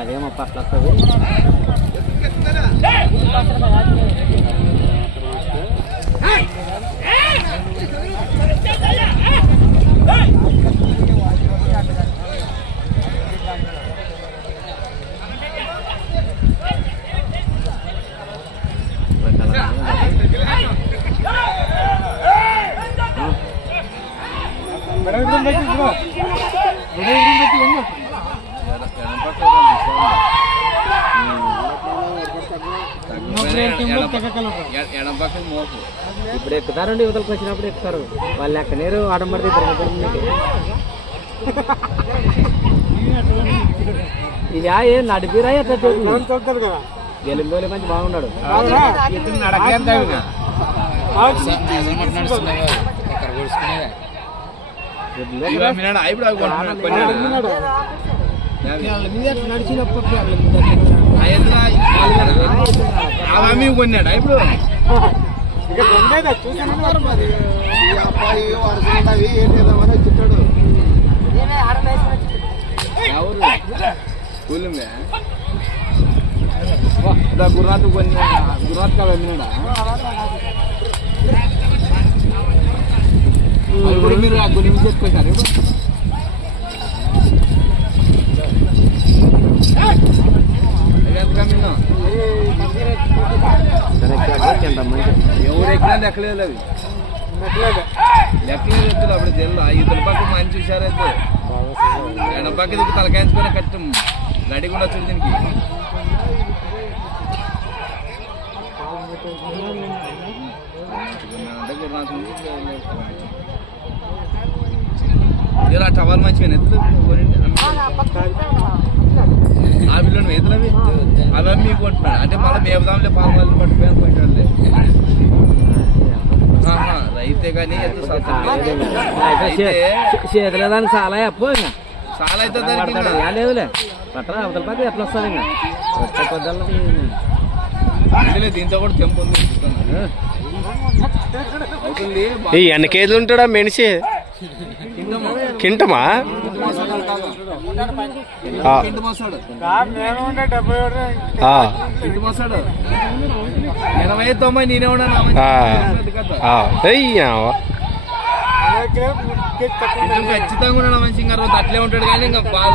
అదేమో పట్ల వస్తుంది. ఇప్పుడు ఎక్కుతారండి, యువతలకు వచ్చినప్పుడు ఎక్కుతారు వాళ్ళు. ఎక్కనేరు ఆడంబడి ఇది ఏ నడిపిరా ఎట్లా గెలిందోలే మంచి బాగున్నాడు. నడిచినప్పుడు కొన్నాడా ఇప్పుడు చిట్టాడు గురునాథ్ గురునాథ్ కాదు అమ్మినాడా ఇప్పుడు మీరు ఆ గురించి చెప్పుకుంటారు. ఎవరు ఎక్కడ లెక్కలేదు అవి లెక్కలేదు ఎత్తులు అప్పుడు తెల్ల ఇతల పక్క మంచి చూసారైతే ఎడ పక్క దిక్కు తలకాయించుకునే కష్టం రెడీ కూడా వచ్చాడు దీనికి. ఇలా టవర్ మంచిగా ఎత్తులు ఆ బిల్లు ఎదురవి అవి అమ్మి కొంటున్నాడు అంటే మళ్ళీ మేపుదాంలే పాలు పట్టుకుని కొంటాడులే రైతే కానీ చేతలేదానికి చాలా అప్పు చాలా అయితే లేదులే పట్టరా అవతల పక్క ఎట్లా వస్తుంది ఇంకా వచ్చే కొద్ది దీంతో కూడా తెంపు ఉంది. ఎన్ని కేజీలు ఉంటాడా మనిషి? కింటమా 80-90 నేనే ఉన్నాను. ఖచ్చితంగా ఉన్నాడు మంచి. ఇంకా రోజు అట్లే ఉంటాడు కానీ ఇంకా బాధ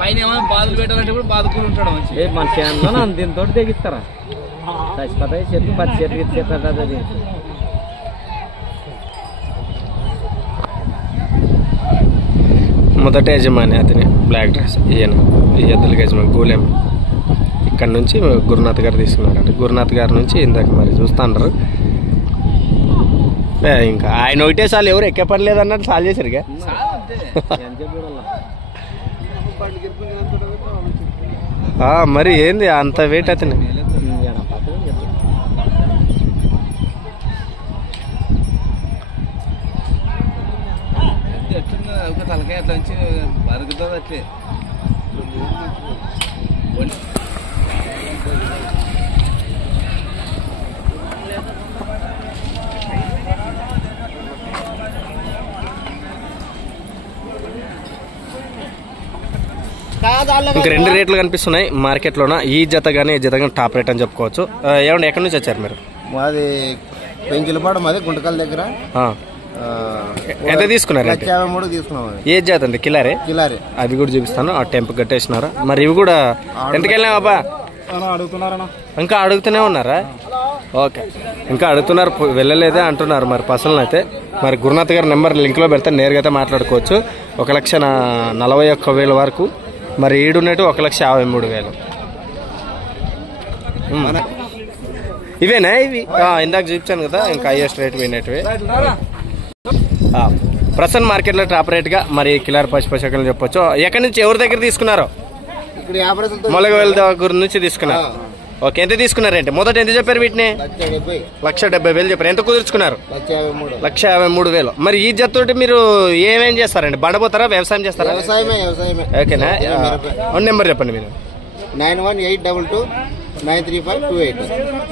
పైన ఏమైనా బాధలు పెట్టాలంటే కూడా బాధకులు ఉంటాడు మంచి. మంచి దీంతో తెగిస్తారా చచ్చిపోతాయి చెట్లు 10 చెట్లు ఇచ్చేది. మొదటి యజమాని అతని బ్లాక్ డ్రెస్ ఈయన ఈ ఎద్దులకి యజమాని గూలెం. ఇక్కడ నుంచి గురునాథ్ గారు తీసుకున్నారంటే గురునాథ్ గారి నుంచి ఇందాక మరి చూస్తాంటారు. ఇంకా ఆయన ఒకటే సార్లు ఎవరు ఎక్కే పని లేదన్నట్టు సాల్ చేశారుగా. మరి ఏంది అంత వెయిట్ అతను? తలకాయ అట్లా నుంచి బరుగుతుంది అట్లే. ఇంకా 2 రేట్లు కనిపిస్తున్నాయి మార్కెట్లోన. ఈ జత కానీ ఈ జత కానీ టాప్ రేట్ అని చెప్పుకోవచ్చు. ఏమంటే ఎక్కడి నుంచి వచ్చారు మీరు? మాది పెంకిలపాడు, మాది గుంటకల్ దగ్గర. ఎంత తీసుకున్నారు? 53 తీసుకున్నాం. ఏ జాత అండి? కిలారే. అవి కూడా చూపిస్తాను. ఆ టెంపు కట్టేసినారా? మరి ఇవి కూడా ఎంతకెళ్ళినా బాబా? ఇంకా అడుగుతూనే ఉన్నారా? ఓకే, ఇంకా అడుగుతున్నారు, వెళ్ళలేదే అంటున్నారు మరి పర్సనల్ అయితే. మరి గురునాథ్ గారి నెంబర్ లింక్లో పెడితే నేరుగా అయితే మాట్లాడుకోవచ్చు. 1,41,000 వరకు. మరి ఈడున్నట్టు 1,53,000. ఇవేనా ఇవి? ఇందాక చూపించాను కదా, ఇంకా హైయెస్ట్ రేట్ పోయినట్టువే. ప్రసన్న మార్కెట్లో టాప్ రేట్గా మరి కిలార్ పశుపశకలు చెప్పొచ్చు. ఎక్కడి నుంచి ఎవరి దగ్గర తీసుకున్నారో? మొలగవేల దగ్గర నుంచి తీసుకున్నారు. ఓకే, ఎంత తీసుకున్నారంటే మొదట ఎంత చెప్పారు వీటిని? 1,70,000 చెప్పారు. ఎంత కుదుర్చుకున్నారు? 1,53,000. మరి ఈ జతోటి మీరు ఏమేం చేస్తారండి? బండపోతారా, వ్యవసాయం చేస్తారా? వ్యవసాయమే. ఓకేనా? నెంబర్ చెప్పండి మీరు. 9182 935228.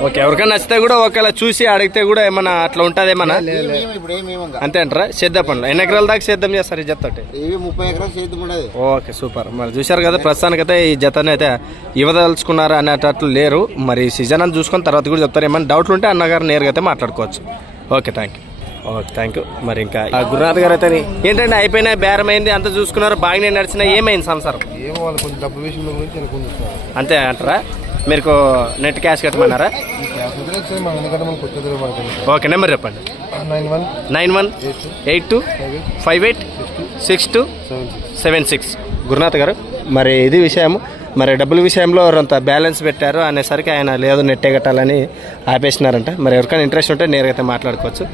ఓకే, ఎవరికైనా నచ్చితే కూడా ఒకవేళ చూసి అడిగితే కూడా ఏమన్నా అట్లా ఉంటుంది ఏమన్నా? ఇప్పుడు ఏమి అంతే అంటారా? సేద్య పనులు ఎన్ని ఎకరాల దాకా సేద్యం చేస్తారు ఈ జతతోటి? ఇవి 30 ఎకరాలు సేద్యం ఉండదు. Okay, super. మరి చూశారు కదా, ప్రస్తుతానికైతే ఈ జతని అయితే ఇవ్వదలుచుకున్నారు అనేటట్లు లేరు. మరి సీజన్ అని చూసుకొని తర్వాత కూడా చెప్తారు. ఏమన్నా డౌట్లు ఉంటే అన్నగారు నేరుగా అయితే మాట్లాడుకోవచ్చు. Okay, thank you. Okay, thank you. మరి ఇంకా గురునాథ్ గారు అయితే ఏంటంటే అయిపోయినా బేరం అయింది, అంతా చూసుకున్నారు, బాగానే నడిచినా ఏమైంది సంసారం? ఏమో వాళ్ళు కొంచెం డబ్బు విషయంలో గురించి అనుకుంటున్నారు. అంతే అంటారా? మీకు నెట్ క్యాష్ కట్టమన్నారా? ఓకే, నెంబర్ చెప్పండి. 9182586276. గురునాథ్ గారు, మరి ఇది విషయము. మరి డబ్బుల విషయంలో కొంత బ్యాలెన్స్ పెట్టారు అనేసరికి ఆయన లేదు నెట్టే కట్టాలని ఆపేసినారంట. మరి ఎవరికైనా ఇంట్రెస్ట్ ఉంటే నేరుగా మాట్లాడుకోవచ్చు.